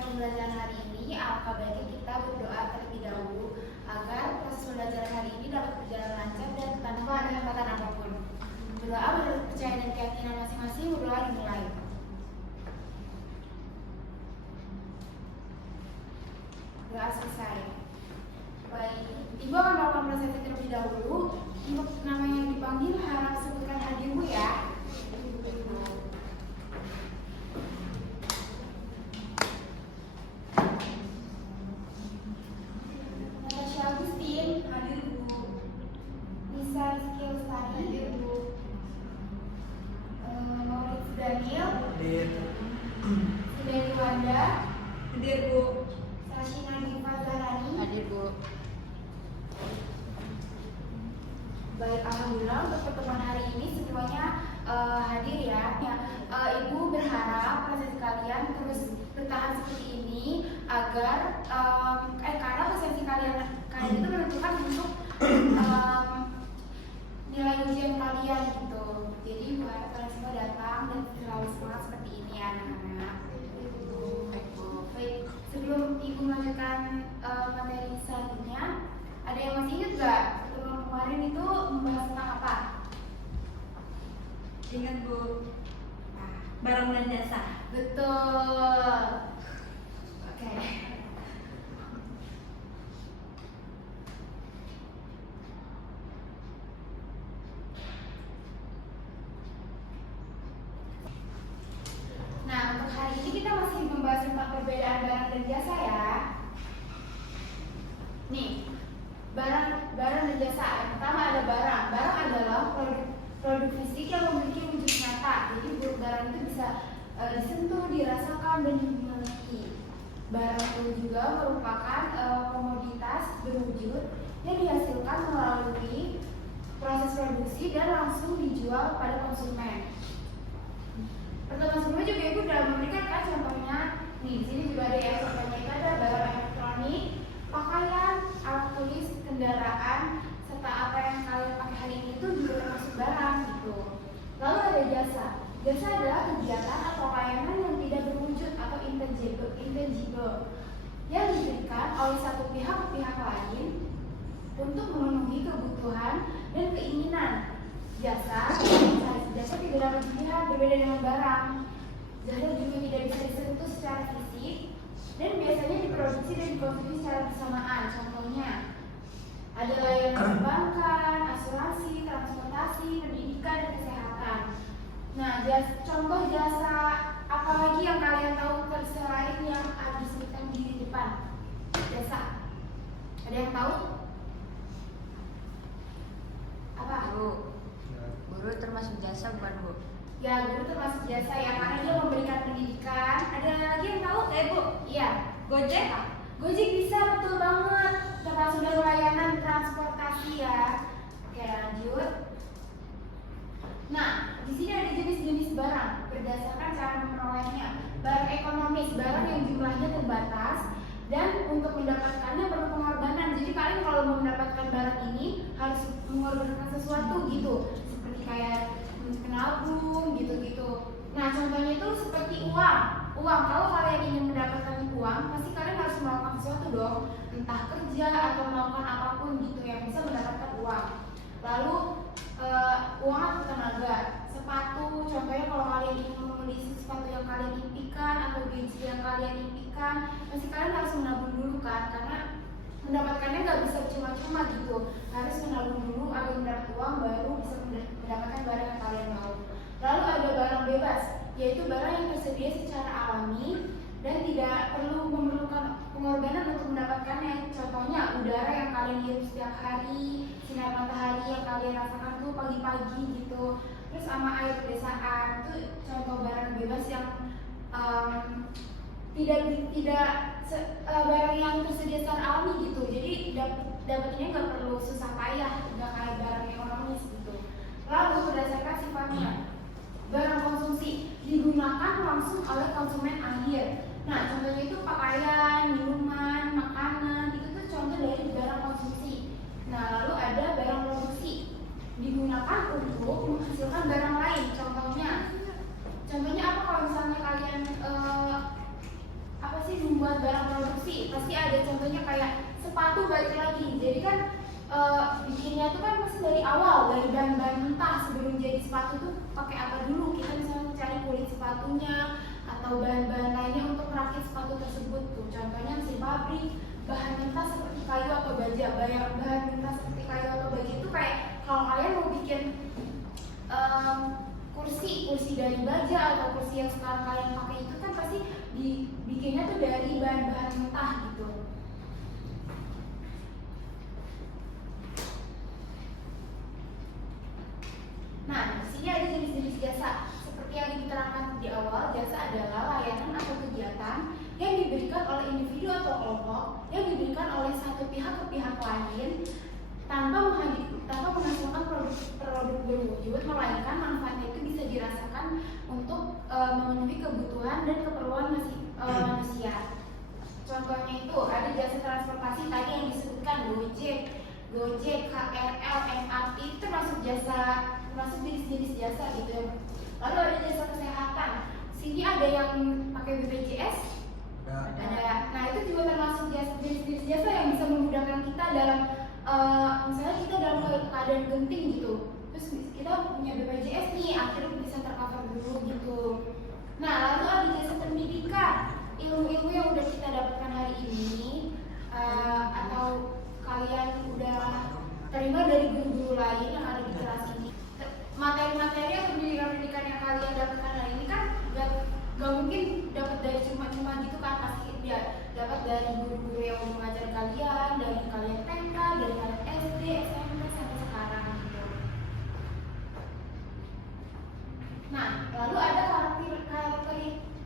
memulai pembelajaran hari ini, alangkah baiknya kita berdoa terlebih dahulu agar proses pembelajaran hari ini dapat berjalan lancar dan tanpa ada hambatan apapun. Berdoa menurut percaya dan keyakinan masing-masing, berdoa dimulai. Doa selesai. Baik, Ibu akan melakukan proses terlebih dahulu. Untuk nama yang dipanggil harap sebutkan hadir Bu ya. Natasha Agustin, hadir Bu. Nisa Rizky Lestari, hadir Bu. Maurits Daniel, Hadir. Sudari Wanda, Hadir Bu. Sashina Diva Zahrani, Hadir Bu. Baik, alhamdulillah untuk pertemuan hari ini semuanya hadir ya. Ibu berharap proses kalian terus bertahan seperti ini agar karena presensi kalian itu menentukan untuk nilai ujian kalian gitu. Jadi buat kalian semua datang dan selalu semangat seperti ini ya anak-anak. Baik, sebelum Ibu melanjutkan materi selanjutnya, ada yang masih ingat gak pertemuan kemarin itu membahas tentang apa? Ingat Bu. Barang dan jasa. Betul. Oke. Nah, untuk hari ini kita masih membahas tentang perbedaan barang dan jasa ya. Nih, barang dan jasa. Yang pertama ada barang. Barang adalah produk fisik yang memiliki wujud nyata. Jadi barang itu bisa disentuh, dirasakan, dan dimiliki. Barang itu juga merupakan komoditas berwujud yang dihasilkan melalui proses produksi dan langsung dijual pada konsumen. Pertemuan sebelumnya juga Ibu sudah memberikan kan contohnya. Nih, di sini juga ada ya contohnya, itu ada barang elektronik, pakaian, alat tulis, kendaraan, serta apa yang kalian pakai hari ini itu juga termasuk barang gitu. Lalu ada jasa. Jasa adalah kegiatan atau layanan yang tidak berwujud atau intangible yang diberikan oleh satu pihak ke pihak lain untuk memenuhi kebutuhan dan keinginan. Jasa tidak dapat dilihat, berbeda dengan barang. Jasa juga tidak bisa disentuh secara fisik dan biasanya diproduksi dan dikonsumsi secara bersamaan. Contohnya ada layanan perbankan, asuransi, transportasi, pendidikan, dan kesehatan. Nah, contoh jasa apa lagi yang kalian tahu selain yang ada disebutkan di depan? Jasa. Ada yang tahu? Apa? Guru termasuk jasa bukan Bu? Ya, guru termasuk jasa ya, karena dia memberikan pendidikan. Ada lagi yang tahu? Bu? Iya. Gojek. Gojek bisa, betul banget. Termasuk dalam layanan transportasi ya. Oke, lanjut. Nah, di sini ada jenis-jenis barang berdasarkan cara memperolehnya. Barang ekonomis, barang yang jumlahnya terbatas dan untuk mendapatkannya perlu pengorbanan. Jadi kalian kalau mau mendapatkan barang ini harus mengorbankan sesuatu gitu. Seperti kayak menabung gitu-gitu. Nah, contohnya itu seperti uang. Kalau kalian ingin mendapatkan uang, pasti kalian harus melakukan sesuatu dong. Entah kerja atau melakukan apapun gitu yang bisa mendapatkan uang. Lalu uang atau tenaga. Sepatu, contohnya kalau kalian ingin membeli sepatu yang kalian impikan atau gadget yang kalian impikan, pasti kalian harus menabung dulu kan, karena mendapatkannya nggak bisa cuma-cuma gitu. Harus menabung dulu agar mendapat uang baru bisa mendapatkan barang yang kalian mau. Lalu ada barang bebas, yaitu barang yang tersedia secara alami dan tidak perlu memerlukan pengorbanan untuk mendapatkannya. Contohnya udara yang kalian hirup setiap hari, sinar matahari yang kalian rasakan tuh pagi-pagi gitu. Terus sama air pedesaan, itu contoh barang bebas yang barang yang tersedia secara alami gitu. Jadi dapatnya nggak perlu susah payah, nggak kayak barang ekonomis gitu. Lalu berdasarkan sifatnya, barang konsumsi digunakan langsung oleh konsumen akhir. Nah, contohnya itu pakaian, minuman, makanan, itu tuh contoh dari barang konsumsi. Nah, lalu ada barang produksi, digunakan untuk menghasilkan barang lain. Contohnya apa kalau misalnya kalian apa sih membuat barang produksi, pasti ada contohnya kayak sepatu balik lagi. Jadi kan bikinnya tuh kan pasti dari awal, dari bahan-bahan mentah. Sebelum jadi sepatu tuh pakai apa dulu? Kita misalnya cari kulit sepatunya atau bahan-bahan lainnya untuk merakit sepatu tersebut tuh. Contohnya mesin pabrik, bahan mentah seperti kayu atau baja. Bahan mentah seperti kayu atau baja itu kayak kalau kalian mau bikin kursi dari baja atau kursi yang sekarang kalian pakai itu kan pasti dibikinnya tuh dari bahan-bahan mentah gitu. Nah, di sini ada jenis-jenis jasa. Seperti yang diterangkan di awal, jasa adalah layanan atau kegiatan yang diberikan oleh individu atau kelompok yang diberikan oleh satu pihak ke pihak lain tanpa menghasilkan produk berwujud, melainkan manfaatnya itu bisa dirasakan untuk memenuhi kebutuhan dan keperluan manusia. Contohnya itu ada jasa transportasi tadi yang disebutkan Gojek, KRL, MRT itu termasuk jenis-jenis jasa gitu ya. Lalu ada jasa kesehatan. Sini ada yang pakai BPJS. Ada. Nah itu juga termasuk jenis-jenis jasa yang bisa memudahkan kita dalam misalnya kita dalam keadaan genting gitu. Terus kita punya BPJS nih, akhirnya bisa tercover dulu gitu. Nah lalu ada jasa pendidikan. Ilmu-ilmu yang udah kita dapatkan hari ini atau kalian udah terima dari guru-guru lain yang ada di kelas ini. Materi-materi atau pendidikan yang kalian dapatkan hari ini kan gak mungkin dapat dari cuma-cuma gitu kan, pasti dia dapat dari guru-guru yang udah mengajar kalian, dari kalian TK, dari kalian SD, SMP sampai sekarang gitu. Nah, lalu ada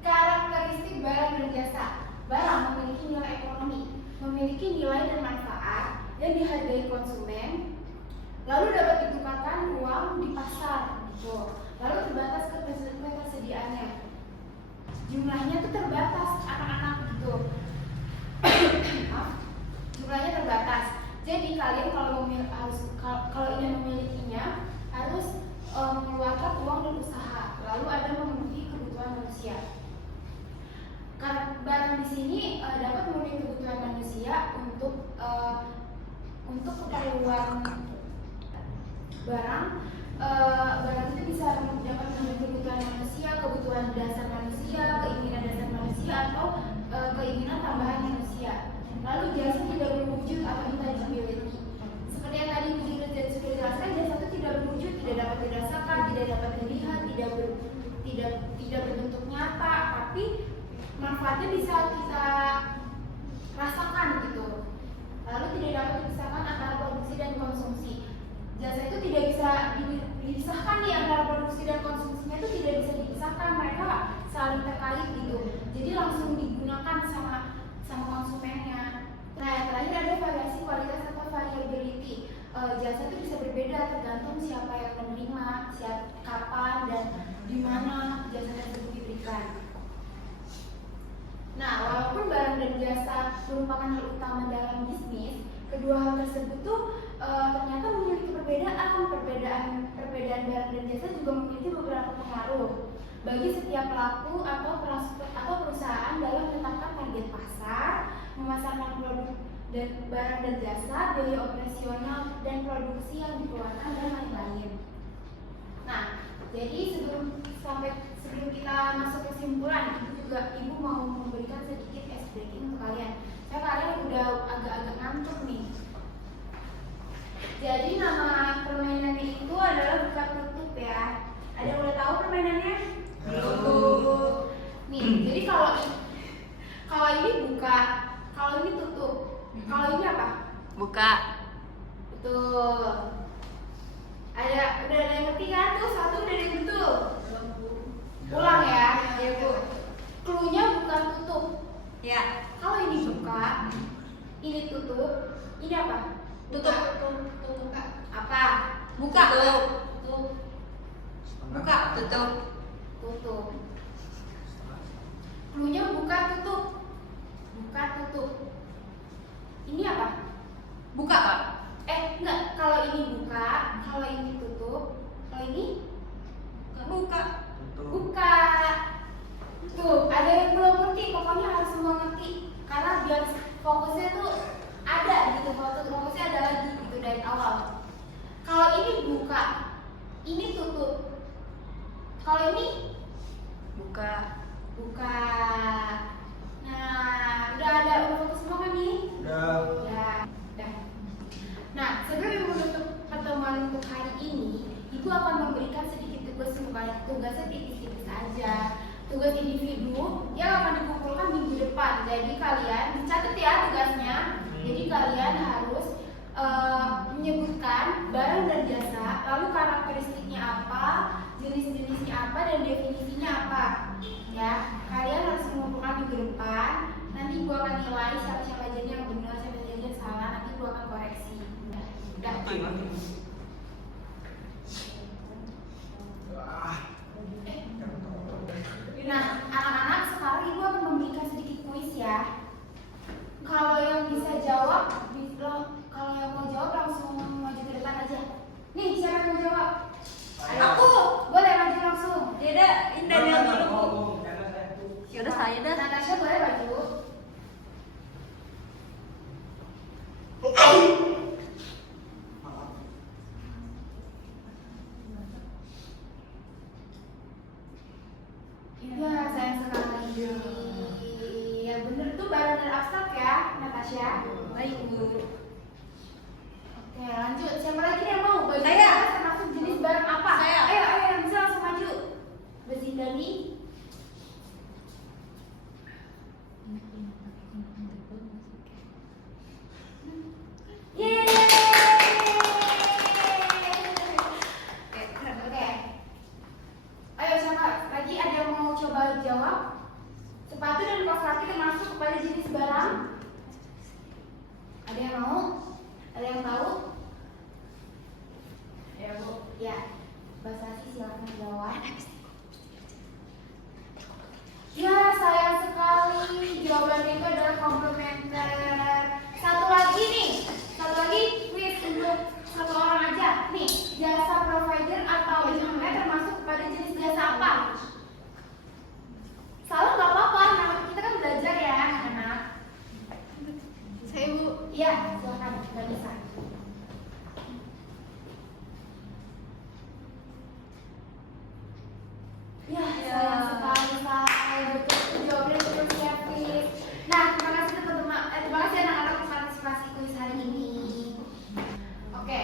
karakteristik barang dan jasa. Barang memiliki nilai ekonomi, memiliki nilai dan manfaat yang dihargai konsumen, lalu dapat ditukarkan uang di pasar gitu. Lalu terbatas ketersediaannya, jumlahnya tuh terbatas anak-anak gitu. Jumlahnya terbatas. Jadi kalian kalau ingin memilikinya harus mengeluarkan uang dan usaha. Lalu ada memenuhi kebutuhan manusia. Karena barang di sini dapat memenuhi kebutuhan manusia untuk keperluan barang itu bisa dapat memenuhi kebutuhan manusia, kebutuhan dasar manusia, keinginan dasar manusia atau keinginan tambahan manusia. Lalu jasa tidak berwujud atau intangibility. Seperti yang tadi sudah dijelaskan, jasa itu tidak berwujud, tidak dapat dirasakan, tidak dapat dilihat, tidak berbentuk nyata, tapi manfaatnya bisa kita rasakan gitu. Lalu tidak dapat dipisahkan antara produksi dan konsumsi. Jasa itu tidak bisa dipisahkan nih antara produksi dan konsumsinya, itu tidak bisa dipisahkan, mereka saling terkait gitu. Jadi langsung digunakan sama konsumennya. Nah yang terakhir ada variasi kualitas atau variability. Jasa itu bisa berbeda tergantung siapa yang menerima, kapan dan di mana jasa tersebut diberikan. Nah, walaupun barang dan jasa merupakan hal utama dalam bisnis, kedua hal tersebut tuh ternyata memiliki perbedaan barang dan jasa juga memiliki beberapa pengaruh bagi setiap pelaku atau perusahaan dalam menetapkan target pasar, memasarkan produk dan barang dan jasa, biaya operasional dan produksi yang dikeluarkan dan lain-lain. Nah, jadi sebelum kita masuk kesimpulan, ibu mau memberikan sedikit ice breaking untuk kalian. Kalian udah agak-agak ngantuk nih. Jadi nama permainannya itu adalah buka tutup ya. Ada yang udah tahu permainannya? Belum. Nih, jadi kalau ini buka, kalau ini tutup, kalau ini apa? Buka. Betul. Udah ada yang ngerti kan? Tuh satu udah ada yang betul. Ulang ya, ya Bu. Cluenya bukan tutup. Ya. Kalau ini buka, ini tutup, ini apa? Tutup. Apa? Buka. Tutup. Buka. Tutup. Tutup. Cluenya buka tutup. Buka tutup. Ini apa? Buka, Pak. Enggak. Kalau ini buka, kalau ini tutup, kalau ini Buka. buka. Tuh, ada yang belum ngerti, pokoknya harus semua ngerti. Jadi kalian dicatat ya tugasnya. Jadi kalian harus menyebutkan barang dan jasa, lalu karakteristiknya apa, jenis-jenisnya apa, dan definisinya apa. Ya, kalian harus mengumpulkan minggu depan. Nanti gua akan nilai siapa aja yang benar, siapa aja yang salah. Nanti gua akan koreksi. Udah. Nah, anak-anak, sekarang ibu akan memberikan sedikit kuis ya. Kalau yang bisa jawab, kalau yang mau jawab langsung maju ke depan aja. Nih, siapa yang mau jawab? Ayo. Aku, boleh maju langsung. Yaudah, ini Daniel dulu Bu. Yaudah saya dah. Natasha boleh maju. Ya, sayang sekali. Yang bener tuh barang dan abstrak ya, Natasha. Baik Bu. Oke, lanjut. Siapa lagi yang mau? Baju Saya. termasuk jenis barang apa? Saya. Ayo, yang bisa langsung maju. Bezindani. Yeay. Oke. Ayo siapa lagi ada yang mau coba jawab? Sepatu dan kaos kaki termasuk kepada jenis barang? Ada yang mau? Ada yang tahu? Ya Bu. Ya. Mbak Sasi silakan jawab. Ya, sayang sekali. Jawabannya itu adalah komplementer. Satu lagi nih. Satu lagi quiz untuk satu orang aja. Nih, jasa provider atau internet termasuk kepada jenis jasa apa? Salah nggak apa-apa. Nah, kita kan belajar ya, anak-anak. Saya Bu. Iya, silakan. Nggak bisa. Ya, sayang sekali saya betul jawabannya betul siapin. Nah, terima kasih teman-teman. Terima kasih anak-anak untuk partisipasi kuis hari ini. Oke.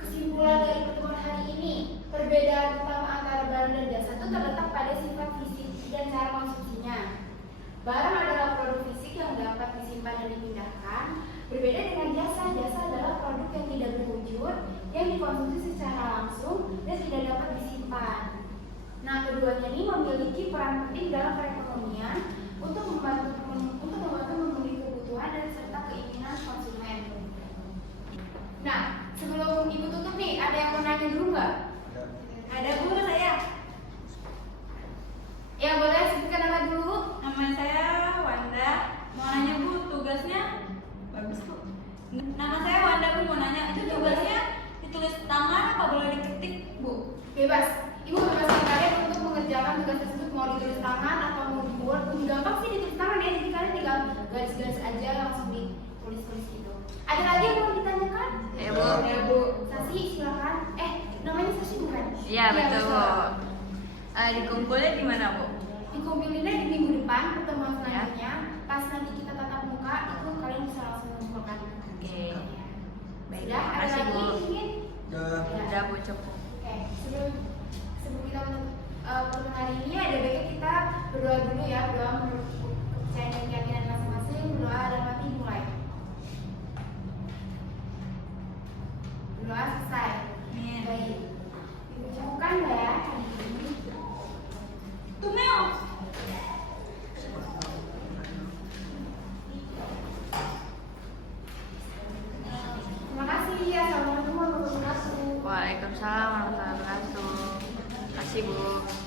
Kesimpulan dari pertemuan hari ini, perbedaan utama antara barang dan jasa itu terletak pada sifat fisik dan cara konsumsinya. Barang adalah produk fisik yang dapat disimpan dan dipindahkan. Berbeda dengan jasa, jasa adalah produk yang tidak berwujud, yang dikonsumsi secara langsung dan tidak dapat disimpan. Nah, keduanya ini memiliki peran penting dalam perekonomian untuk membantu memenuhi kebutuhan dan serta keinginan konsumen. Nah, sebelum Ibu tutup nih, ada yang mau nanya dulu nggak? Ada Bu, saya. Ya, boleh sebutkan nama dulu. Nama saya Wanda. Mau nanya Bu, tugasnya bagus Bu. Nama saya Wanda Bu, mau nanya itu tugasnya ditulis tangan apa boleh diketik Bu? Bebas. Ibu bebaskan kalian untuk mengerjakan tugas tersebut, mau ditulis tangan atau mau di Word. Gampang sih ditulis tangan ya, jadi kalian tinggal garis-garis aja langsung ditulis-tulis gitu. Ada lagi yang mau ditanyakan? Ya Bu. Ya Bu. Sasi silakan. Namanya Sasi bukan? Iya betul Bu. Dikumpulnya di mana Bu? Dikumpulinnya di minggu depan pertemuan Ya. selanjutnya. Pas nanti kita tatap muka itu kalian bisa langsung mengumpulkan. Oke. Baik. Ya, ada Makasih lagi Bu. ingin? Udah Bu cukup. Oke, sebelum kita menutup pertemuan hari ini, ada baiknya kita berdoa dulu ya, berdoa menurut kepercayaan dan keyakinan masing-masing. Berdoa dalam hati dimulai. Berdoa selesai. Amin. Baik. Ibu cukupkan ya hari ini. Tuh Mel. Terima kasih. Assalamualaikum warahmatullahi wabarakatuh. Waalaikumsalam warahmatullahi wabarakatuh. Terima kasih Bu.